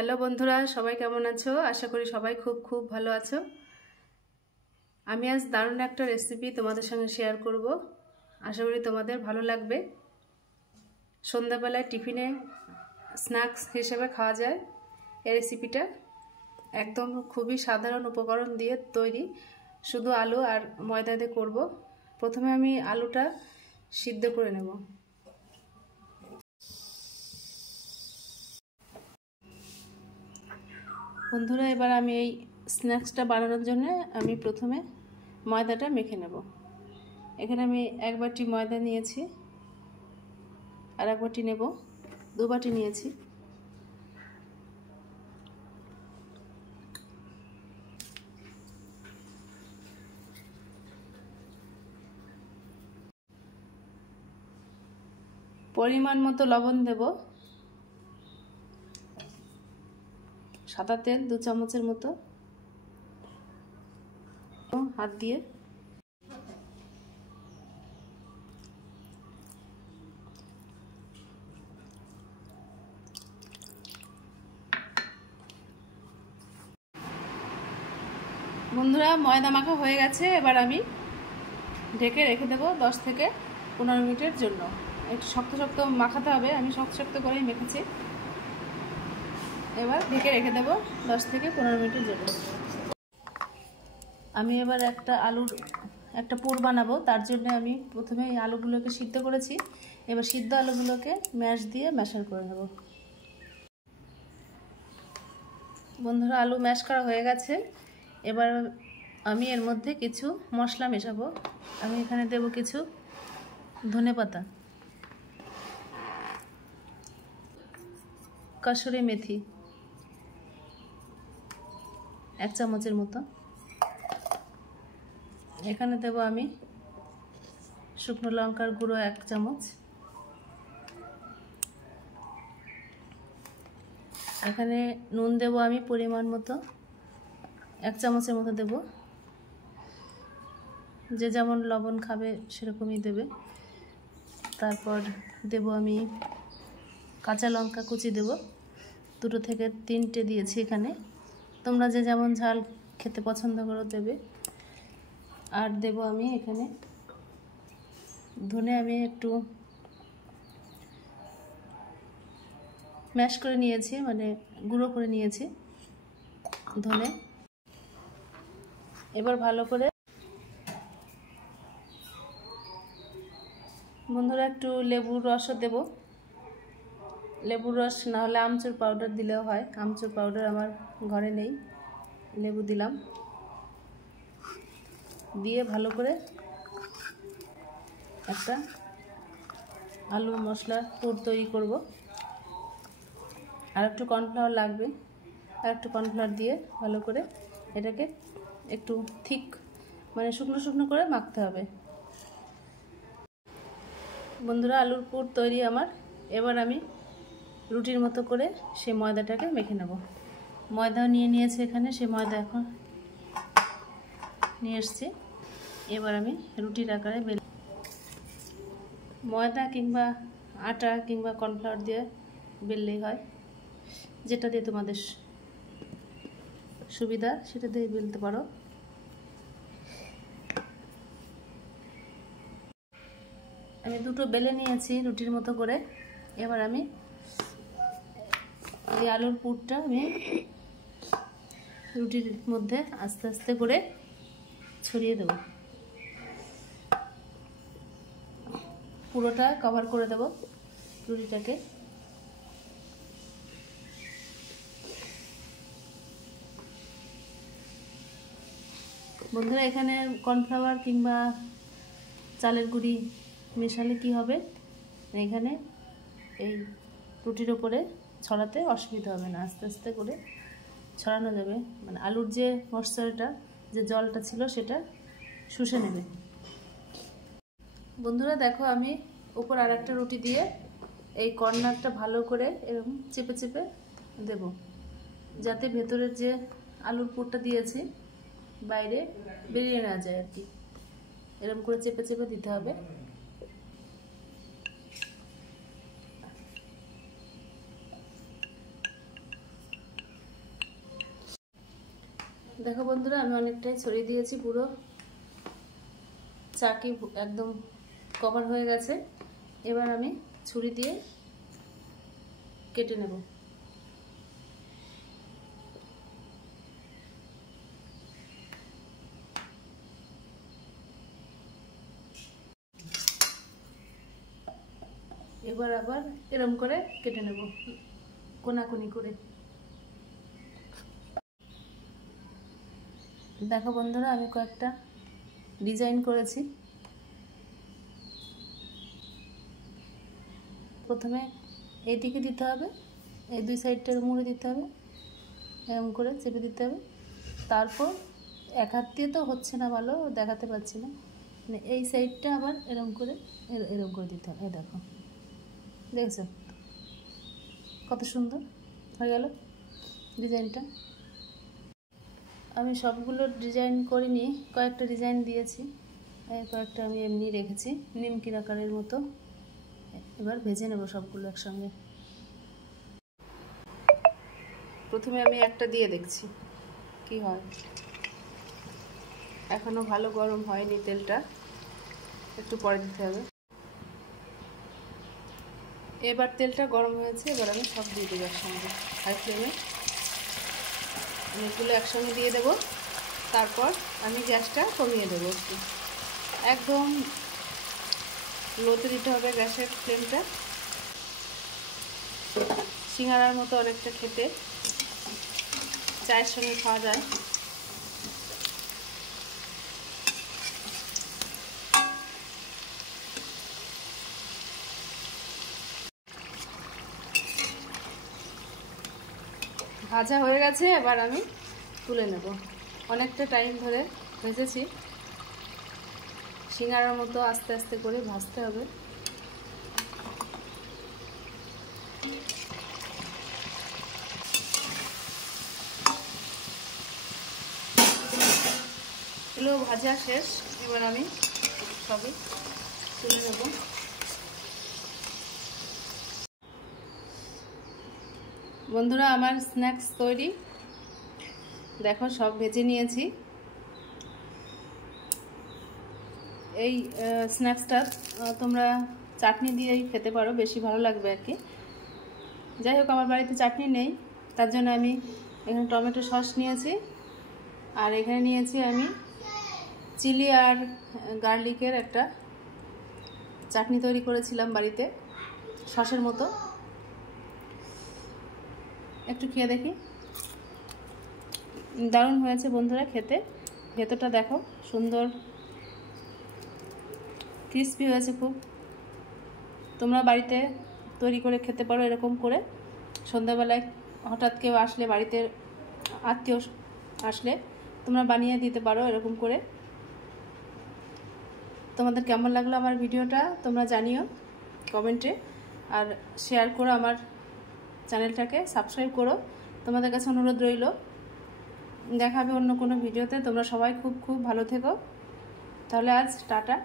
Hello বন্ধুরা, সবাই কেমন আছো? আশা করি সবাই খুব খুব ভালো আছো। আমি আজ দারুণ একটা রেসিপি তোমাদের সঙ্গে শেয়ার করব। আশা করি তোমাদের ভালো লাগবে। সন্ধ্যাবেলায় টিফিনে স্ন্যাক্স হিসেবে খাওয়া যায় এই রেসিপিটা। একদম খুবই সাধারণ উপকরণ দিয়ে তৈরি, শুধু আলু আর ময়দা দিয়ে করব। প্রথমে আমি আলুটা সিদ্ধ করে নেব। বন্ধুরা, এবার আমি এই স্ন্যাক্সটা বানানোর জন্য আমি প্রথমে ময়দাটা মেখে নেব। এখানে আমি 1 বাটি ময়দা নিয়েছি, আর 1 বাটি নেব, 2 বাটি নিয়েছি। পরিমাণ মতো লবণ দেব, সাদা তেল 2 চামচের মতো, হাত দিয়ে বন্ধুরা, ময়দা মাখা হয়ে গেছে। এবার আমি ঢেকে রেখে দেব 10 থেকে 15 মিনিটের জন্য। একটু শক্ত শক্ত মাখাতে হবে, আমি শক্ত শক্ত করেই মেখেছি। এবার ঢেকে রেখে দেব 10 থেকে 15 মিনিটের জন্য। আমি এবার একটা পুর বানাবো। তার জন্য আমি প্রথমে এই আলুগুলোকে সিদ্ধ করেছি। এবার সিদ্ধ আলুগুলোকে ম্যাশ দিয়ে ম্যাশার করে নেব। বন্ধুরা, আলু ম্যাশ করা হয়ে গেছে। এবার আমি এর মধ্যে কিছু মশলা মেশাবো। আমি এখানে দেব কিছু ধনেপাতা, কসুরি মেথি 1 চামচের মতো। এখানে দেব আমি শুকনো লঙ্কার গুঁড়ো 1 চামচ। এখানে নুন দেব আমি পরিমাণ মতো 1 চামচের মতো দেব। যে যেমন লবণ খাবে সেরকমই দেবে। তারপর দেব আমি কাঁচা লঙ্কা কুচি দেব, 2 থেকে 3টে দিয়েছি এখানে। তোমরা যে যেমন ঝাল খেতে পছন্দ করো দেবে। আর দেব আমি এখানে ধনে, আমি একটু ম্যাশ করে নিয়েছি, মানে গুঁড়ো করে নিয়েছি ধনে। এবার ভালো করে বন্ধুরা একটু লেবুর রসও দেব। লেবুর রস না হলে আমচুর পাউডার দিলেও হয়। আমচুর পাউডার আমার ঘরে নেই, লেবু দিলাম। দিয়ে ভালো করে একটা আলু মশলা পুর তৈরি করব। আর একটু কর্নফ্লাওয়ার লাগবে, আর একটু কর্নফ্লাওয়ার দিয়ে ভালো করে এটাকে একটু থিক, মানে শুকনো শুকনো করে মাখতে হবে। বন্ধুরা, আলুর পুর তৈরি আমার। এবার আমি রুটির মতো করে সেই ময়দাটাকে মেখে নেব। ময়দাও নিয়েছি এখানে, সেই ময়দা এখন নিয়ে এসছি। এবার আমি রুটির আকারে ময়দা কিংবা আটা কিংবা কর্নফ্লাওয়ার দিয়ে বেললেই হয়। যেটা দিয়ে তোমাদের সুবিধা সেটা দিয়ে বেলতে পারো। আমি 2টো বেলে নিয়েছি রুটির মতো করে। এবার আমি এই আলুর পুরটা আমি রুটির মধ্যে আস্তে আস্তে করে ছড়িয়ে দেব। পুরোটা কভার করে দেব রুটিটাকে। বন্ধুরা, এখানে কর্নফ্লাওয়ার কিংবা চালের গুঁড়ি মেশালে কি হবে, এখানে এই রুটির ওপরে ছড়াতে অসুবিধা হবে না, আস্তে আস্তে করে ছড়ানো যাবে। মানে আলুর যে মশলাটা, যে জলটা ছিল সেটা শুষে নেবে। বন্ধুরা দেখো, আমি উপর আর একটা রুটি দিয়ে এই কর্নারটা ভালো করে এরকম চেপে চেপে দেব, যাতে ভেতরের যে আলুর পুরটা দিয়েছি বাইরে বেরিয়ে না যায় আর কি। এরকম করে চেপে চেপে দিতে হবে। দেখো বন্ধুরা, আমি অনেকটাই ছড়িয়ে দিয়েছি, পুরো চাকি একদম কভার হয়ে গেছে। এবার আমি ছুরি দিয়ে কেটে নেব। এবার আবার এরম করে কেটে নেব, কোনাকুনি করে। দেখো বন্ধুরা, আমি কয়েকটা ডিজাইন করেছি। প্রথমে এইদিকে দিতে হবে, এই দুই সাইডটার মুড়ে দিতে হবে, এরকম করে চেপে দিতে হবে। তারপর এক হাত দিয়ে তো হচ্ছে না, ভালো দেখাতে পাচ্ছি না, মানে এই সাইডটা আবার এরকম করে এরকম করে দিতে হবে। এই দেখো, দেখছো কত সুন্দর হয়ে গেল ডিজাইনটা। আমি সবগুলো ডিজাইন করিনি, কয়েকটা ডিজাইন দিয়েছি, কয়েকটা আমি এমনি রেখেছি নিমকির আকারের মতো। এবার ভেজে নেব সবগুলো একসঙ্গে। প্রথমে আমি একটা দিয়ে দেখছি কি হয়। এখনো ভালো গরম হয়নি তেলটা, একটু পরে দিতে হবে। এবার তেলটা গরম হয়েছে, এবার আমি সব দিয়ে দেবো একসঙ্গে হাই ফ্লেমে। অনেকগুলো একসঙ্গে দিয়ে দেবো। তারপর আমি গ্যাসটা কমিয়ে দেবো, একটু একদম লোতে দিতে হবে গ্যাসের ফ্লেমটা। সিঙ্গারার মতো অনেকটা খেতে, চায়ের সঙ্গে খাওয়া যায়। ভাজা হয়ে গেছে, এবার আমি তুলে নেব। অনেকটা টাইম ধরে ভেজেছি, সিঙ্গারার মতো আস্তে আস্তে করে ভাজতে হবে। এগুলো ভাজা শেষ, এবার আমি সবই তুলে নেব। বন্ধুরা, আমার স্ন্যাক্স তৈরি। দেখো, সব ভেজে নিয়েছি। এই স্ন্যাক্সটা তোমরা চাটনি দিয়েই খেতে পারো, বেশি ভালো লাগবে আর কি। যাই হোক, আমার বাড়িতে চাটনি নেই, তার জন্য আমি এখানে টমেটো সস নিয়েছি, আর এখানে নিয়েছি আমি চিলি আর গার্লিকের একটা চাটনি তৈরি করেছিলাম বাড়িতে, সসের মতো। একটু খেয়ে দেখি। দারুণ হয়েছে বন্ধুরা খেতে। ভেতরটা দেখো সুন্দর ক্রিস্পি হয়েছে খুব। তোমরা বাড়িতে তৈরি করে খেতে পারো এরকম করে। সন্ধ্যাবেলায় হঠাৎ কেউ আসলে, বাড়িতে আত্মীয় আসলে তোমরা বানিয়ে দিতে পারো এরকম করে। তোমাদের কেমন লাগলো আমার ভিডিওটা তোমরা জানিও কমেন্টে, আর শেয়ার করো, আমার চ্যানেলটাকে সাবস্ক্রাইব করো। তোমাদের কাছে অনুরোধ রইল। দেখা হবে অন্য কোনো ভিডিওতে। তোমরা সবাই খুব খুব ভালো থেকো। তাহলে আজ টাটা।